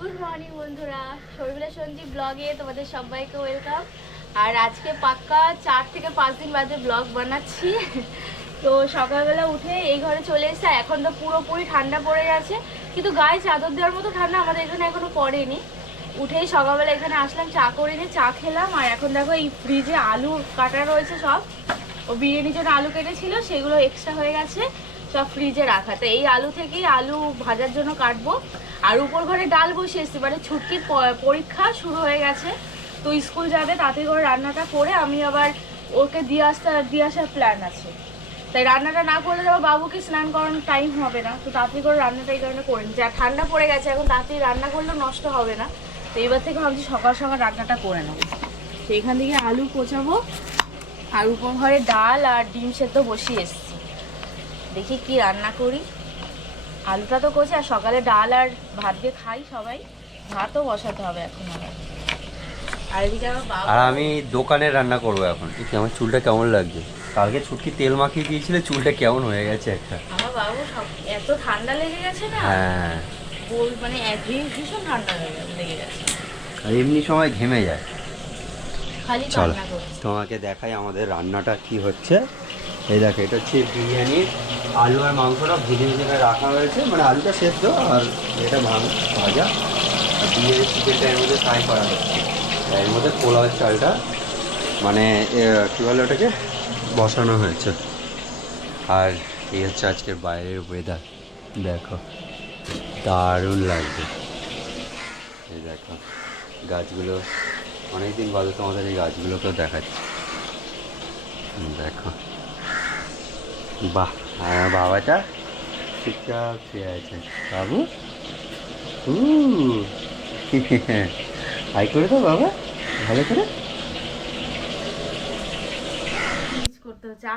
Good morning বন্ধুরা। শর্মিলা সঞ্জীব ব্লগে তোমাদের সবাইকে ওয়েলকাম। আর আজকে পাক্কা চার থেকে পাঁচ দিন বাদে ব্লগ বানাচ্ছি। তো সকালবেলা উঠে এই ঘরে চলে এসেছে এখন তো পুরোপুরি ঠান্ডা পড়ে গেছে। কিন্তু গায়ে চাদর দেওয়ার মতো ঠান্ডা আমাদের এখানে এখনও পড়েনি। উঠেই সকালবেলা এখানে আসলাম, চা করে নিয়ে চা খেলাম। আর এখন দেখো এই ফ্রিজে আলু কাটা রয়েছে সব। ও বিরিয়ানির জন্য আলু কেটেছিল, সেগুলো এক্সট্রা হয়ে গেছে। সব ফ্রিজে রাখা। তো এই আলু থেকেই আলু ভাজার জন্য কাটবো। আর উপর ঘরে ডাল বসিয়ে এসছি। মানে ছুটির পরীক্ষা শুরু হয়ে গেছে। তো স্কুল যাবে, তাতে করে রান্নাটা করে আমি আবার ওকে দিয়ে আসতে দিয়ে আসার প্ল্যান আছে। তাই রান্নাটা না করলে আবার বাবুকে স্নান করানোর টাইম হবে না। তো তাড়াতাড়ি করে রান্নাটা এই কারণে করে নিচ্ছি আর ঠান্ডা পড়ে গেছে, এখন তাড়াতাড়ি রান্না করলেও নষ্ট হবে না। তো এবার থেকে ভাবছি সকাল সকাল রান্নাটা করে নেব। তো এখান থেকে আলু কোচাবো। আর উপর ঘরে ডাল আর ডিম সেদ্ধ বসিয়ে এসছি। দেখি কি রান্না করি। আলুটা তো করছি আর সকালে ডাল আর ভাত দিয়ে খাই সবাই। ভাতও বসাতে হবে এখন আর আমার আর আমি দোকানে রান্না করব এখন। কি আমার চুলটা কেমন লাগছে? কালকে ছুটকি তেল মাখিয়ে দিয়েছিলে চুলটা কেমন হয়ে গেছে একটা। আমার বাবু এত ঠান্ডা লেগে গেছে না? হ্যাঁ। মানে এক- ভী- ভীষণ ঠান্ডা লেগে গেছে আর এমনি সময় ঘেমে যায়। খালি চলো তোমাকে দেখাই আমাদের রান্নাটা কি হচ্ছে। এই দেখো এটা হচ্ছে বিরিয়ানি আলু আর মাংসটা ভেজে ভেজে রাখা হয়েছে। মানে আলুটা সেদ্ধ আর এটা ভাজা। আর দিয়ে চিকেনটা এর মধ্যে ফ্রাই করা আর এর মধ্যে পোলাও চালটা মানে কী বলে ওটাকে? বসানো হয়েছে। আর এই হচ্ছে আজকের বাইরের ওয়েদার দেখো, দারুণ লাগছে এই দেখো, গাছগুলো, অনেকদিন বাদে তোমাদের এই গাছগুলোকেও দেখাচ্ছি। দেখো, বাহ! আর বাবাটা? চুপচাপ শুয়ে আছে। বাবু? হাই করে দাও বাবা, ভালো করে।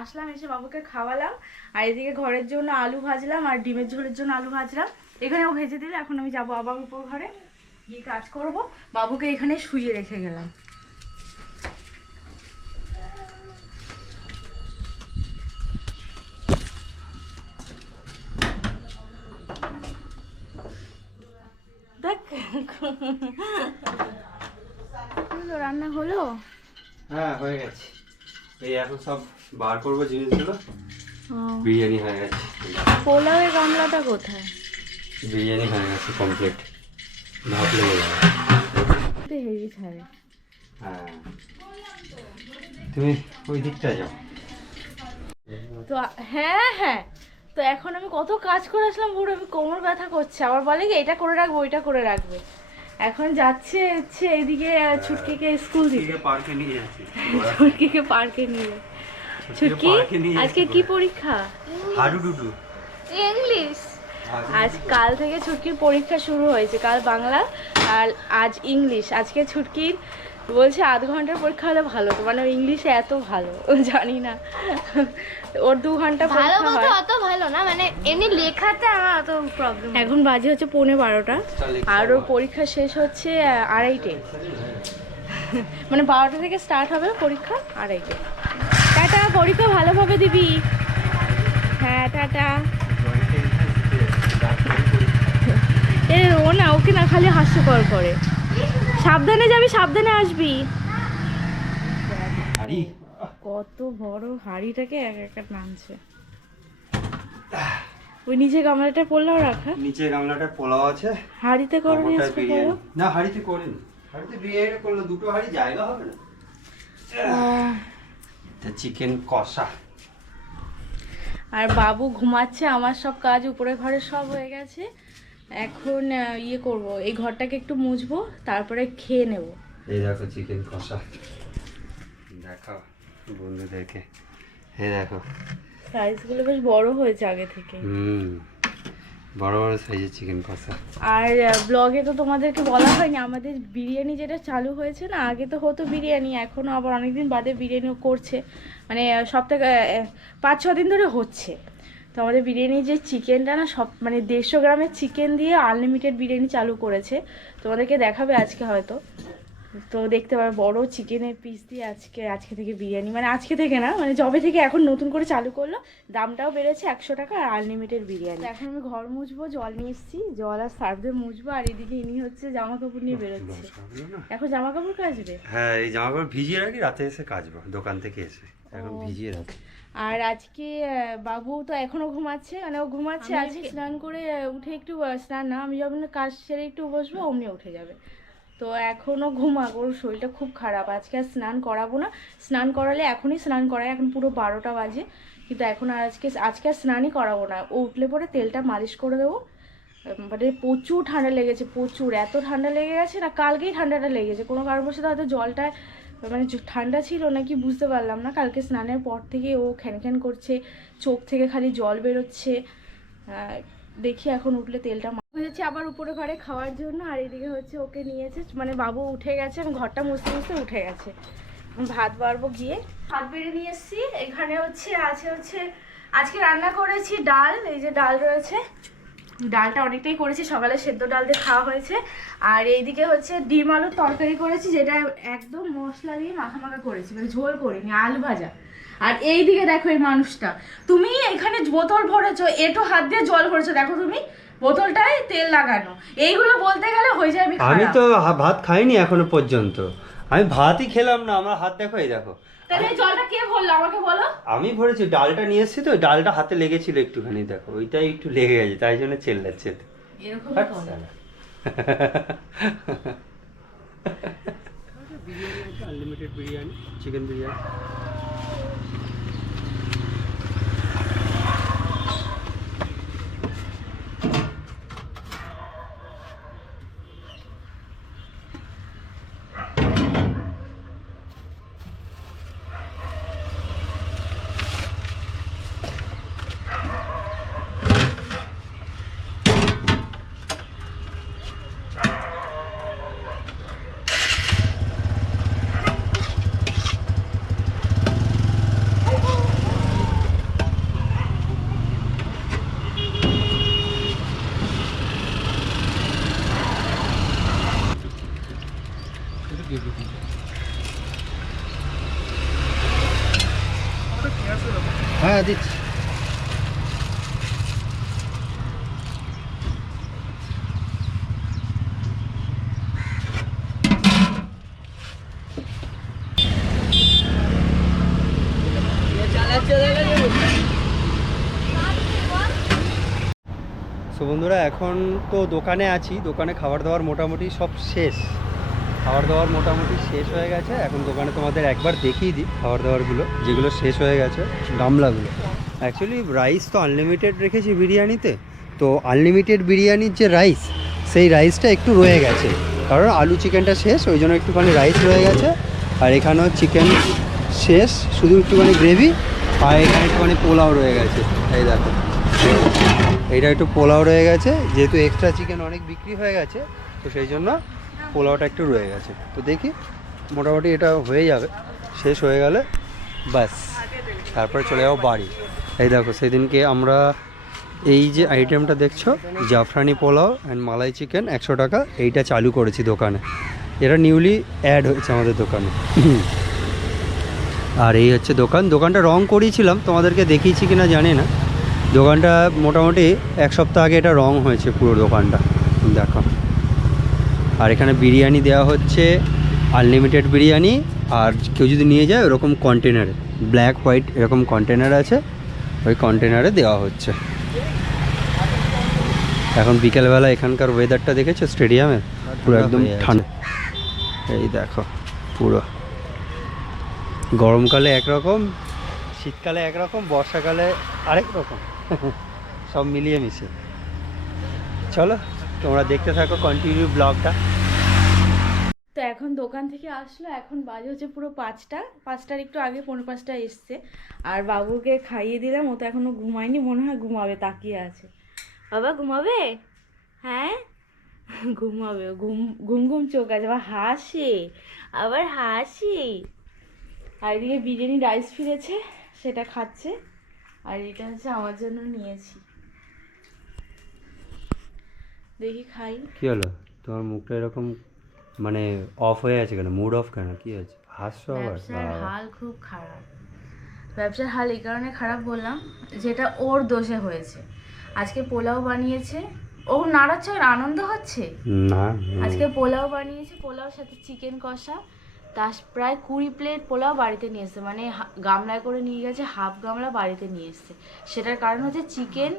আসলাম, এসে বাবুকে খাওয়ালাম, আর এদিকে ঘরের জন্য আলু ভাজলাম, আর ডিমের ঝোলের জন্য আলু ভাজলাম। এখানেও ভেজে দিলে, এখন আমি যাব আবার উপর ঘরে। গিয়ে কাজ করব। বাবুকে এখানে শুয়ে রেখে গেলাম। হলো, রান্না হলো? হ্যাঁ হয়ে গেছে। এই এখন সব বার করব জিনিসগুলো। বিরিয়ানি হয়ে গেছে। পোলাওয়ের গামলাটা কোথায়? বিরিয়ানি হয়ে গেছে কমপ্লিট ভাত লেগে যাবে হেভি ছাড়ে হ্যাঁ। তুমি ওই দিকটা যাও। তো হ্যাঁ হ্যাঁ। তো এখন আমি কত কাজ করে আসলাম পুরো আমি কোমর ব্যথা করছে। আবার বলে কি এটা করে রাখব ওইটা করে রাখবে। এখন যাচ্ছে হচ্ছে এদিকে ছুটকিকে স্কুল দিতে। পার্কে নিয়ে যাচ্ছে। ছুটকিকে পার্কে নিয়ে। ছুটকি আজকে কি পরীক্ষা? হাডুডুডু। ইংলিশ আজ কাল থেকে ছুটকির পরীক্ষা শুরু হয়েছে কাল বাংলা আর আজ ইংলিশ আজকে ছুটকির বলছে আধ ঘণ্টার পরীক্ষা হলে ভালো তো মানে ইংলিশে এত ভালো জানি না। ওর দু ঘণ্টা ভালো বলতে হয়। অত ভালো না মানে এমনি লেখাতে আমার অত প্রবলেম এখন বাজে হচ্ছে পৌনে বারোটা আর ওর পরীক্ষা শেষ হচ্ছে আড়াইটে। মানে বারোটা থেকে স্টার্ট হবে পরীক্ষা আড়াইটে। টাটা পরীক্ষা ভালোভাবে দিবি। হ্যাঁ টাটা। এ ও না ওকে না খালি হাস্যকর করে। সাবধানে যাবি সাবধানে আসবি। হাড়ি? কত বড় হাড়িটাকে এক একটা নামছে ওই নিচে গামলাটা পড়লেও রাখা নিচে গামলাটা পোলাও আছে। হাড়িতে করে নিয়ে ওপরটায় আসব বিরিয়ানি করো। না হাড়িতে করিনি। হাড়িতে বিরিয়ানি করলে দুটো হাড়ি জায়গা হবে না। চিকেন কষা। আর বাবু ঘুমাচ্ছে আমার সব কাজ উপরে ঘরে সব হয়ে গেছে। এখন ইয়ে করব এই ঘরটাকে একটু মুছবো তারপরে খেয়ে নেব। এই দেখো চিকেন কষা। দেখো বন্ধুদেরকে। এই দেখো। সাইজগুলো বেশ বড় হয়েছে আগে থেকে। হুম বড় বড় সাইজের চিকেন কষা। আর ব্লগে তো তোমাদেরকে বলা হয়নি আমাদের বিরিয়ানি যেটা চালু হয়েছে না আগে তো হতো বিরিয়ানি এখনও আবার অনেকদিন বাদে বিরিয়ানিও করছে। মানে সপ্তাহে পাঁচ ছ দিন ধরে হচ্ছে। তো আমাদের বিরিয়ানির যে চিকেনটা না সব মানে দেড়শো গ্রামের চিকেন দিয়ে আনলিমিটেড বিরিয়ানি চালু করেছে। তোমাদেরকে দেখাবে আজকে হয়তো। তো দেখতে পাবে বড় চিকেনের পিস দিয়ে আজকে আজকে থেকে বিরিয়ানি। মানে আজকে থেকে না মানে জবে থেকে এখন নতুন করে চালু করল দামটাও বেড়েছে একশো টাকা আর আনলিমিটেড বিরিয়ানি। এখন আমি ঘর মুছবো জল নিয়ে এসেছি। জল আর সার্ফ দিয়ে মুছবো আর এদিকে ইনি হচ্ছে জামা কাপড় নিয়ে বেরোচ্ছে। এখন জামা কাপড় কাচবে? হ্যাঁ এই জামা কাপড় ভিজিয়ে রাখি রাতে এসে কাচবো দোকান থেকে এসে। এখন ভিজিয়ে রাখি। আর আজকে বাবু তো এখনও ঘুমাচ্ছে মানে ও ঘুমাচ্ছে আজকে স্নান করে উঠে একটু স্নান না আমি যখন কাজ সেরে একটু বসবো অমনি উঠে যাবে। তো এখনও ঘুমাক ওর শরীরটা খুব খারাপ আজকে আর স্নান করাবো না। স্নান করালে এখনই স্নান করায় এখন পুরো বারোটা বাজে কিন্তু এখন আর আজকে আজকে আর স্নানই করাবো না। ও উঠলে পরে তেলটা মালিশ করে দেবো। মানে প্রচুর ঠান্ডা লেগেছে প্রচুর এত ঠান্ডা লেগে গেছে না কালকেই ঠান্ডাটা লেগেছে। কোনো কারণবশত হয়তো জলটা মানে ঠান্ডা ছিল নাকি বুঝতে পারলাম না। কালকে স্নানের পর থেকে ও খ্যান খ্যান করছে, চোখ থেকে খালি জল বেরোচ্ছে। দেখি এখন উঠলে তেলটা যাচ্ছে আবার উপরে ঘরে খাওয়ার জন্য, আর এদিকে হচ্ছে ওকে নিয়েছে। মানে বাবু উঠে গেছে ঘরটা মুছতে মুছতে উঠে গেছে। ভাত বাড়বো গিয়ে। ভাত বেড়ে নিয়ে এসেছি। এখানে হচ্ছে, আছে হচ্ছে, আজকে রান্না করেছি ডাল, এই যে ডাল রয়েছে। ডালটা অনেকটাই করেছি সকালে সেদ্ধ ডাল দিয়ে খাওয়া হয়েছে। আর এইদিকে হচ্ছে ডিম আলুর তরকারি করেছি যেটা একদম মশলা দিয়ে মাখা মাখা করেছি মানে ঝোল করিনি আলু ভাজা। আর এইদিকে দেখো এই মানুষটা। তুমি এখানে বোতল ভরেছো এটো হাত দিয়ে জল ভরেছো দেখো তুমি বোতলটায় তেল লাগানো। এইগুলো বলতে গেলে হয়ে যাবে আমি তো ভাত খাইনি এখনও পর্যন্ত। আমি ভাতই খেলাম না আমার হাত দেখো এই দেখো। তাহলে জলটা কে ভরলো? আমাকে বলো। আমি ভরেছি ডালটা নিয়ে এসেছি তো ডালটা হাতে লেগেছিল একটুখানি দেখো ওইটাই একটু লেগে গেছে তাই জন্য চেল্লাচ্ছে। এরকম আনলিমিটেড বিরিয়ানি চিকেন বিরিয়ানি। হ্যাঁ দিচ্ছি। বন্ধুরা এখন তো দোকানে আছি। দোকানে খাবার দাবার মোটামুটি সব শেষ। খাবার দাবার মোটামুটি শেষ হয়ে গেছে। এখন দোকানে তোমাদের একবার দেখিয়ে দিই খাবার দাবারগুলো যেগুলো শেষ হয়ে গেছে, গামলাগুলো। অ্যাকচুয়ালি রাইস তো আনলিমিটেড রেখেছি বিরিয়ানিতে। তো আনলিমিটেড বিরিয়ানির যে রাইস সেই রাইসটা একটু রয়ে গেছে। কারণ আলু চিকেনটা শেষ, ওই জন্য একটুখানি রাইস রয়ে গেছে। আর এখানেও চিকেন শেষ, শুধু একটুখানি গ্রেভি আর এখানে একটুখানি পোলাও রয়ে গেছে। এই দেখো। এইটা একটু পোলাও রয়ে গেছে, যেহেতু এক্সট্রা চিকেন অনেক বিক্রি হয়ে গেছে, তো সেই জন্য পোলাওটা একটু রয়ে গেছে। তো দেখি, মোটামুটি এটা হয়ে যাবে। শেষ হয়ে গেলে, ব্যাস। তারপরে চলে যাব বাড়ি। এই দেখো, সেদিনকে আমরা এই যে আইটেমটা দেখছ, জাফরানি পোলাও অ্যান্ড মালাই চিকেন একশো টাকা, এইটা চালু করেছি দোকানে। এটা নিউলি অ্যাড হয়েছে আমাদের দোকানে। আর এই হচ্ছে দোকান। দোকানটা রং করিয়েছিলাম, তোমাদেরকে দেখিয়েছি কিনা জানি না। দোকানটা মোটামুটি এক সপ্তাহ আগে এটা রং হয়েছে পুরো দোকানটা। দেখো। আর এখানে বিরিয়ানি দেওয়া হচ্ছে আনলিমিটেড বিরিয়ানি আর কেউ যদি নিয়ে যায় ওরকম কন্টেনারে ব্ল্যাক হোয়াইট এরকম কন্টেনার আছে ওই কন্টেনারে দেওয়া হচ্ছে। এখন বিকেলবেলা এখানকার ওয়েদারটা দেখেছ? স্টেডিয়ামে পুরো একদম ঠান্ডা। এই দেখো পুরো। গরমকালে একরকম শীতকালে একরকম বর্ষাকালে আরেক রকম। সব মিলিয়ে মিশে। চলো তোমরা দেখতে থাকো কন্টিনিউ ব্লগটা তো এখন দোকান থেকে আসলো, এখন বাজে হচ্ছে পুরো পাঁচটা। পাঁচটার একটু আগে পনেরো পাঁচটা এসছে। আর বাবুকে খাইয়ে দিলাম, ও তো এখনও ঘুমায়নি, মনে হয় ঘুমাবে, তাকিয়ে আছে। বাবা, ঘুমাবে? হ্যাঁ? ঘুমাবে, ঘুম ঘুম ঘুম চোখ আছে আবার হাসে, আবার হাসি। আর এদিকে বিরিয়ানি রাইস ফিরেছে, সেটা খাচ্ছে। আর এটা হচ্ছে আমার জন্য নিয়েছি। দেখি খাই। কি হলো? তোমার মুখটা এরকম মানে অফ হয়ে আছে কেন? মুড অফ কেন? কি আছে হাসছো আবার? হাল খুব খারাপ। ব্যবসার হাল এই কারণে খারাপ বললাম যেটা ওর দোষে হয়েছে। আজকে পোলাও বানিয়েছে। ও নাড়াচ্ছে ওর আনন্দ হচ্ছে? না আজকে পোলাও বানিয়েছে পোলাওর সাথে চিকেন কষা। তা প্রায় কুড়ি প্লেট পোলাও বাড়িতে নিয়ে এসছে। মানে গামলায় করে নিয়ে গেছে হাফ গামলা বাড়িতে নিয়ে এসছে। সেটার কারণ হচ্ছে চিকেন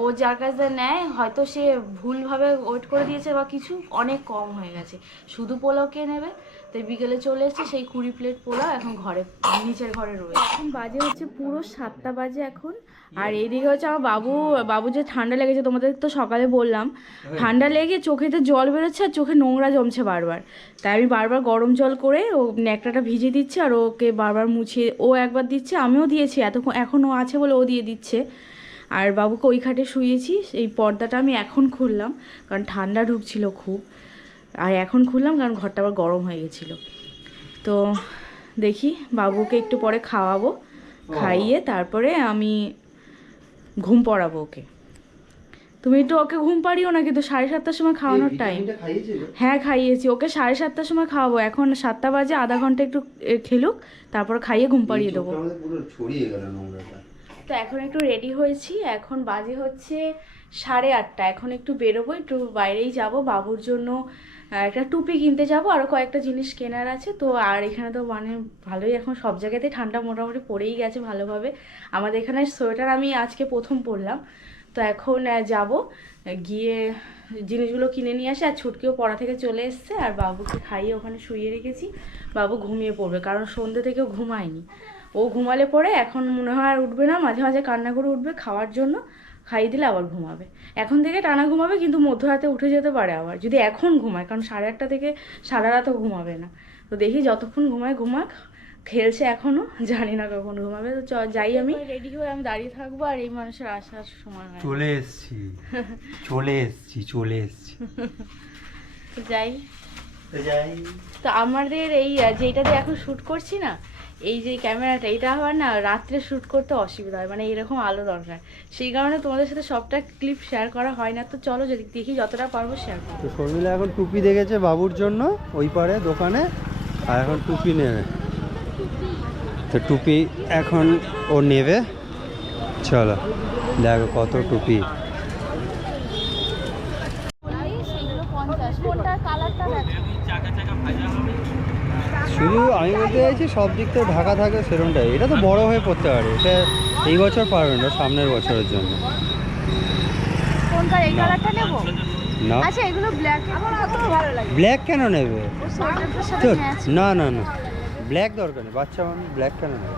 ও যার কাছ নেয় হয়তো সে ভুলভাবে ওয়েট করে দিয়েছে বা কিছু অনেক কম হয়ে গেছে। শুধু পোলাও কে নেবে তাই বিকেলে চলে এসছে সেই কুড়ি প্লেট পোলাও এখন ঘরে নিচের ঘরে রয়েছে। এখন বাজে হচ্ছে পুরো সাতটা বাজে এখন। আর এদিকে হচ্ছে আমার বাবু বাবু যে ঠান্ডা লেগেছে তোমাদের তো সকালে বললাম ঠান্ডা লেগে চোখেতে জল বেরোচ্ছে আর চোখে নোংরা জমছে বারবার। তাই আমি বারবার গরম জল করে ও ন্যাকড়াটা ভিজে দিচ্ছে আর ওকে বারবার মুছিয়ে ও একবার দিচ্ছে আমিও দিয়েছি এতক্ষণ এখনও আছে বলে ও দিয়ে দিচ্ছে। আর বাবুকে ওই খাটে শুয়েছি এই পর্দাটা আমি এখন খুললাম কারণ ঠান্ডা ঢুকছিল খুব। আর এখন খুললাম কারণ ঘরটা আবার গরম হয়ে গেছিল। তো দেখি বাবুকে একটু পরে খাওয়াবো খাইয়ে তারপরে আমি ঘুম পড়াবো ওকে। তুমি একটু ওকে ঘুম পাড়িও না কিন্তু সাড়ে সাতটার সময় খাওয়ানোর টাইম হ্যাঁ খাইয়েছি। ওকে সাড়ে সাতটার সময় খাওয়াবো। এখন সাতটা বাজে আধা ঘণ্টা একটু খেলুক তারপর খাইয়ে ঘুম পাড়িয়ে দেবো। তো এখন একটু রেডি হয়েছি। এখন বাজে হচ্ছে সাড়ে আটটা। এখন একটু বেরোবো, একটু বাইরেই যাব। বাবুর জন্য একটা টুপি কিনতে যাব। আরও কয়েকটা জিনিস কেনার আছে। তো আর এখানে তো মানে ভালোই এখন সব জায়গাতেই ঠান্ডা মোটামুটি পড়েই গেছে ভালোভাবে। আমাদের এখানে সোয়েটার আমি আজকে প্রথম পরলাম। তো এখন যাব। গিয়ে জিনিসগুলো কিনে নিয়ে আসে। আর ছুটকিও পড়া থেকে চলে এসছে। আর বাবুকে খাইয়ে ওখানে শুইয়ে রেখেছি। বাবু ঘুমিয়ে পড়বে। কারণ সন্ধ্যে থেকেও ঘুমায়নি। ও ঘুমালে পরে এখন মনে হয় আর উঠবে না মাঝে মাঝে কান্না করে উঠবে খাওয়ার জন্য খাইয়ে দিলে আবার ঘুমাবে। এখন থেকে টানা ঘুমাবে কিন্তু মধ্যরাতে উঠে যেতে পারে আবার যদি এখন ঘুমায় কারণ সাড়ে আটটা থেকে সারা রাতও ঘুমাবে না। তো দেখি যতক্ষণ ঘুমায় ঘুমাক খেলছে এখনও জানি না কখন ঘুমাবে তো চ যাই আমি। রেডি হয়ে আমি দাঁড়িয়ে থাকব আর এই মানুষের আসার সময় হয় চলে এসছি চলে এসছি চলে এসছি। যাই। তো আমাদের এই দিয়ে এখন শ্যুট করছি না এই যে ক্যামেরাটা এটা আবার না রাত্রে শ্যুট করতে অসুবিধা হয় মানে এরকম আলো দরকার। সেই কারণে তোমাদের সাথে সবটা ক্লিপ শেয়ার করা হয় না তো চলো যদি দেখি যতটা পারব শেয়ার করব তো শর্মিলা এখন টুপি দেখেছে বাবুর জন্য ওই পারে দোকানে আর এখন টুপি নেবে। তো টুপি এখন ও নেবে। চলো দেখো কত টুপি। কালারটা শুধু আমি বলতে চাইছি সব দিক থেকে ঢাকা থাকে সেরকমটাই এটা তো বড় হয়ে পড়তে পারে। এটা এই বছর পারবে না সামনের বছরের জন্য। কোনটার এই কালারটা নেব? না আচ্ছা এগুলো ব্ল্যাক আমার ভালো লাগে? ব্ল্যাক কেন নেবে? না না না। ব্ল্যাক দরকার নেই। বাচ্চা মানুষ ব্ল্যাক কেন নেবে?